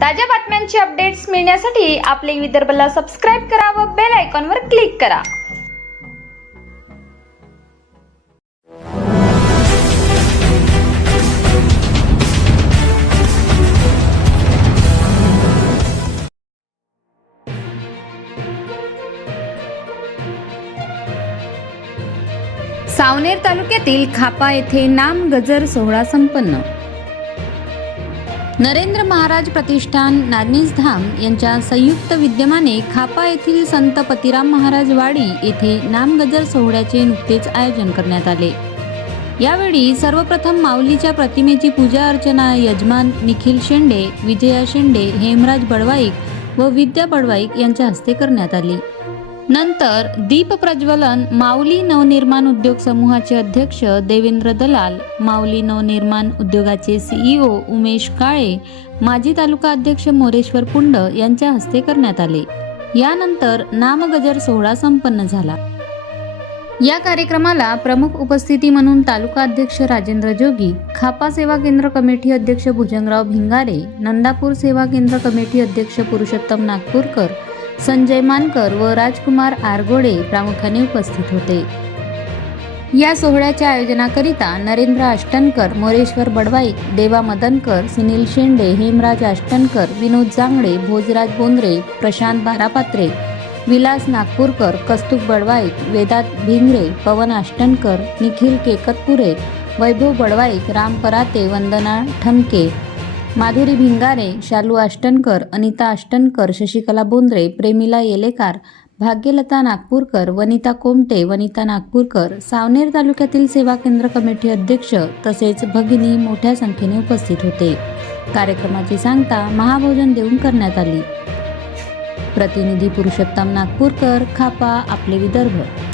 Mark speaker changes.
Speaker 1: ताज्या बातम्यांचे अपडेट्स मिळण्यासाठी आपले विदर्भला सबस्क्राईब करा व बेल आयकॉनवर क्लिक करा. सावनेर तालुक्यातील खापा येथे नाम गजर सोहळा संपन्न. नरेंद्र महाराज प्रतिष्ठान नागनीसधाम यांच्या संयुक्त विद्यमाने खापा येथील संत पतिराम महाराज वाडी येथे नामगजर सोहळ्याचे नुकतेच आयोजन करण्यात आले. यावेळी सर्वप्रथम माऊलीच्या प्रतिमेची पूजा अर्चना यजमान निखिल शेंडे विजया शेंडे हेमराज बडवाईक व विद्या बडवाईक यांच्या हस्ते करण्यात आली. नंतर दीप प्रज्वलन माऊली नवनिर्माण उद्योग समूहाचे अध्यक्ष देवेंद्र दलाल माऊली नवनिर्माण उद्योगाचे सीईओ उमेश काळे माजी तालुका अध्यक्ष मोरेश्वर पुंड यांच्या हस्ते करण्यात आले. यानंतर नामगजर सोहळा संपन्न झाला. या कार्यक्रमाला प्रमुख उपस्थिती म्हणून तालुका अध्यक्ष राजेंद्र जोगी खापा सेवा केंद्र कमिटी अध्यक्ष भुजंगराव भिंगारे नंदापूर सेवा केंद्र कमिटी अध्यक्ष पुरुषोत्तम नागपूरकर संजय मानकर व राजकुमार आरगोडे प्रामुख्याने उपस्थित होते. या सोहळ्याच्या आयोजनाकरिता नरेंद्र आष्टनकर मोरेश्वर बडवाईक देवा मदनकर सुनील शेंडे हेमराज आष्टनकर विनोद जांगडे भोजराज बोंद्रे प्रशांत बारापात्रे विलास नागपूरकर कस्तुक बडवाईक वेदात भिंगरे पवन आष्टनकर निखिल केकतपुरे वैभव बडवाईक राम पराते वंदना ठमके माधुरी भिंगारे शालू आष्टनकर अनिता आष्टनकर शशिकला बोंद्रे प्रेमिला येलेकार भाग्यलता नागपूरकर वनिता कोमटे वनिता नागपूरकर सावनेर तालुक्यातील सेवा केंद्र कमिटी अध्यक्ष तसेच भगिनी मोठ्या संख्येने उपस्थित होते. कार्यक्रमाची सांगता महाभोजन देऊन करण्यात आली. प्रतिनिधी पुरुषोत्तम नागपूरकर खापा आपले विदर्भ.